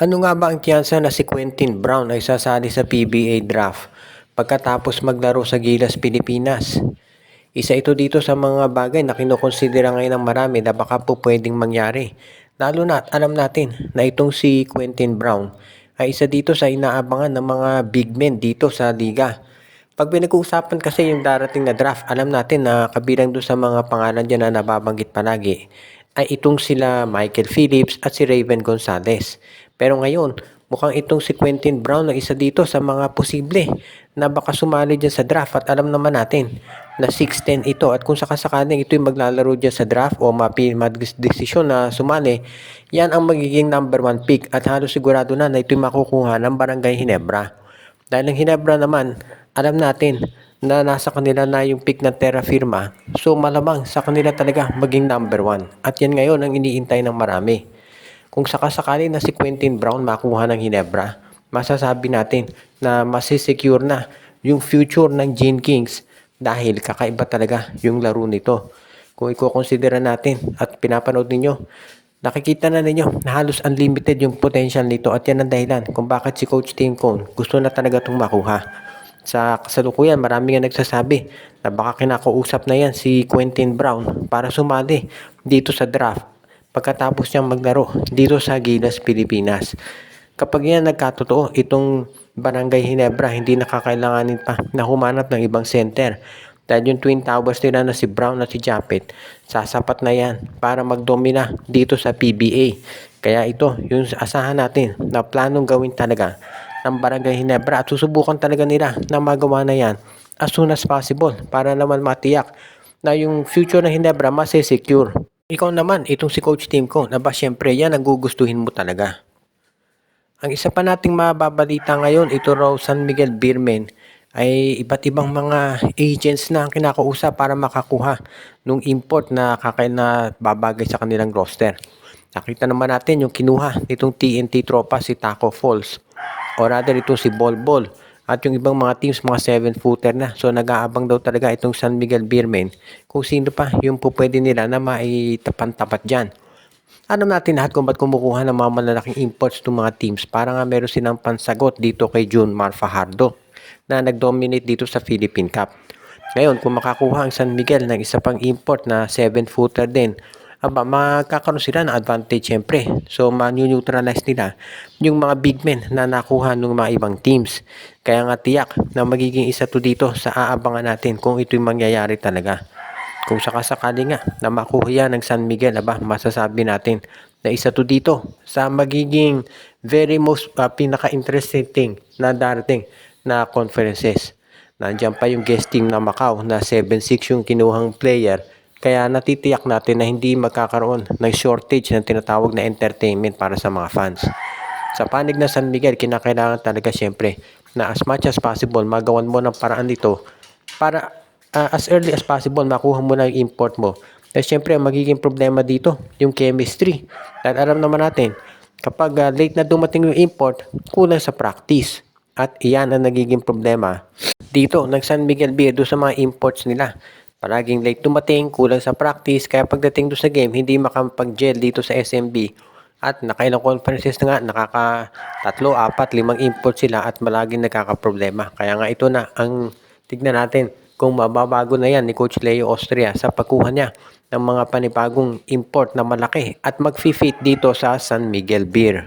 Ano nga ba ang tiyansa na si Quentin Brown ay sasali sa PBA draft pagkatapos maglaro sa Gilas, Pilipinas? Isa ito dito sa mga bagay na kinukonsidera ngayon ng marami na baka po pwedeng mangyari. Lalo na alam natin na itong si Quentin Brown ay isa dito sa inaabangan ng mga big men dito sa liga. Pag pinag-uusapan kasi yung darating na draft, alam natin na kabilang doon sa mga pangalan dyan na nababanggit palagi ay itong sila Michael Phillips at si Raven Gonzalez. Pero ngayon, mukhang itong si Quentin Brown na isa dito sa mga posible na baka sumali dyan sa draft at alam naman natin na 6'10 ito at kung sakasakaling ito'y maglalaro dyan sa draft o mag-desisyon na sumali, yan ang magiging number 1 pick at halos sigurado na ito'y makukuha ng Barangay Ginebra. Dahil ang Ginebra naman, alam natin na nasa kanila na yung pick ng Terra Firma. So malamang sa kanila talaga maging number 1. At yan ngayon ang iniintay ng marami. Kung sakasakali na si Quentin Brown makuha ng Ginebra, masasabi natin na masisecure na yung future ng Gene Kings dahil kakaiba talaga yung laro nito. Kung i-consider natin at pinapanood ninyo, nakikita na ninyo na halos unlimited yung potential nito at yan ang dahilan kung bakit si Coach Tim Cone gusto na talaga itong makuha. Sa kasalukuyan, marami nga nagsasabi na baka kinakausap na yan si Quentin Brown para sumali dito sa draft pagkatapos niyang maglaro dito sa Gilas, Pilipinas. Kapag yan nagkatotoo, itong Barangay Ginebra hindi nakakailanganin pa na humanap ng ibang center. Dahil yung twin towers nila na si Brown at si Japet, sasapat na yan para magdomina dito sa PBA. Kaya ito, yung asahan natin na planong gawin talaga ng Barangay Ginebra at susubukan talaga nila na magawa na yan as soon as possible para naman matiyak na yung future ng Ginebra masisecure. Ikaw naman, itong si Coach Tim Cone, ba syempre yan ang gugustuhin mo talaga. Ang isa pa nating mababalita ngayon, ito raw San Miguel Beermen ay iba't ibang mga agents na ang kinakausap para makakuha ng import na babagay sa kanilang roster. Nakita naman natin yung kinuha nitong TNT tropa si Taco Falls o rather itong si Bol Bol at yung ibang mga teams mga 7-footer na. So nag-aabang daw talaga itong San Miguel Beermen kung sino pa yung pwede nila na maitapan-tapat dyan. Alam natin lahat kung ba't kumukuha ng mga malalaking imports itong mga teams para nga meron silang pansagot dito kay June Mar Fajardo na nag-dominate dito sa Philippine Cup. Ngayon, kung makakuha ang San Miguel ng isa pang import na 7-footer din, magkakaroon sila ng advantage syempre. So, ma-neutralize nila yung mga big men na nakuha ng mga ibang teams. Kaya nga tiyak na magiging isa to dito sa aabangan natin kung ito'y mangyayari talaga. Kung sakasakali nga na makuha yan ng San Miguel, masasabi natin na isa to dito sa magiging very most pinaka-interesting na darating na conferences. Nandiyan pa yung guest team na Macau na 7-6 yung kinuhang player. Kaya natitiyak natin na hindi magkakaroon ng shortage ng tinatawag na entertainment para sa mga fans. Sa panig na San Miguel, kinakailangan talaga syempre na as much as possible magawan mo ng paraan dito para as early as possible makuha mo na yung import mo. At syempre, magiging problema dito yung chemistry. Dahil alam naman natin, kapag late na dumating yung import, kulang sa practice. At iyan ang nagiging problema dito ng San Miguel Beer sa mga imports nila. Palaging late dumating, kulang sa practice, kaya pagdating doon sa game, hindi makapag-gel dito sa SMB. At nakailang conferences na nga, nakaka-3, 4, 5 import sila at malaging nagkakaproblema. Kaya nga ito na ang tignan natin kung mababago na yan ni Coach Leo Austria sa pagkuha niya ng mga panibagong import na malaki at mag-fit dito sa San Miguel Beer.